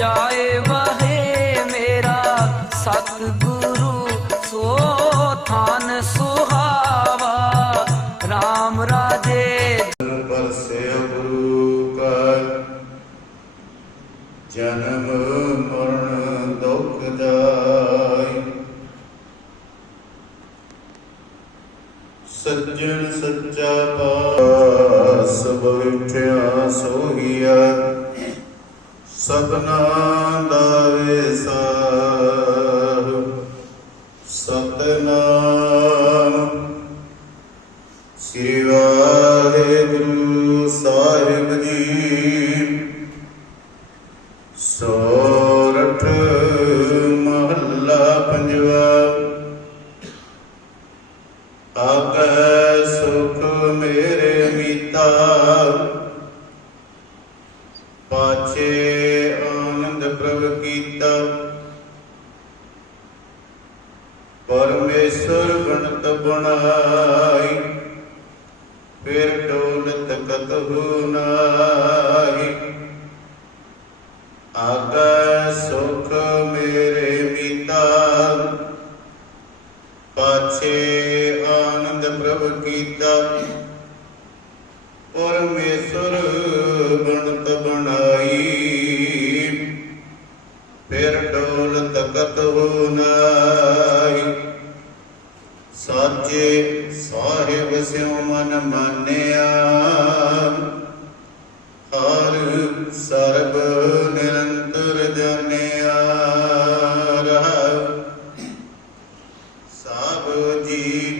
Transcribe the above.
ਜਾਏ ਵਾਹੇ ਮੇਰਾ ਸਤਿਗੁਰੂ, ਸੋ ਥਾਨ ਸੁਹਾਵਾ। RAM ਰਾਜੇ। ਪਰਸਿਆ ਗੁਰੂ ਕਾ ਜਨਮ ਮਰਨ ਦੁਖ ਦਾਈ। ਸੱਜਣ ਸੱਚਾ ਪਾਸ ਬੈਠਿਆ ਸੋਹੀਆ ਸਤਨਾ ਦਾ ਵਿਸਾਰ ਸਤਨਾਮ ਸ੍ਰੀ ਵਾਹਿਗੁਰੂ ਸਾਹਿਬ ਜੀ। ਸੋਰਠ ਮਹੱਲਾ ਪੰਜਵਾ। ਆਕੈ ਸੁਖ ਮੇਰੇ ਮੀਤਾ। ਪਾਛੇ ਪਰਮੇਸ਼ਰ ਗਣਤ ਬਣਾਈ, ਫਿਰ ਡੋਲਤ ਕਤਹੂ ਨਾਹੀ। ਆਗਾ ਸੁਖ ਮੇਰੇ ਮੀਤਾ ਪਾਛੇ ਆਨੰਦ ਪ੍ਰਭ ਕੀਤਾ। ਪਰਮੇਸ਼ਰ ਗਣਤ ਬਣਾਈ ਸਿਉ ਮਨ ਮਾਨਿਆ। ਹਰ ਸਰਬ ਨਿਰੰਤਰ ਜਾਣਿਆ ਰਹਾਉ ਸਭ ਜੀ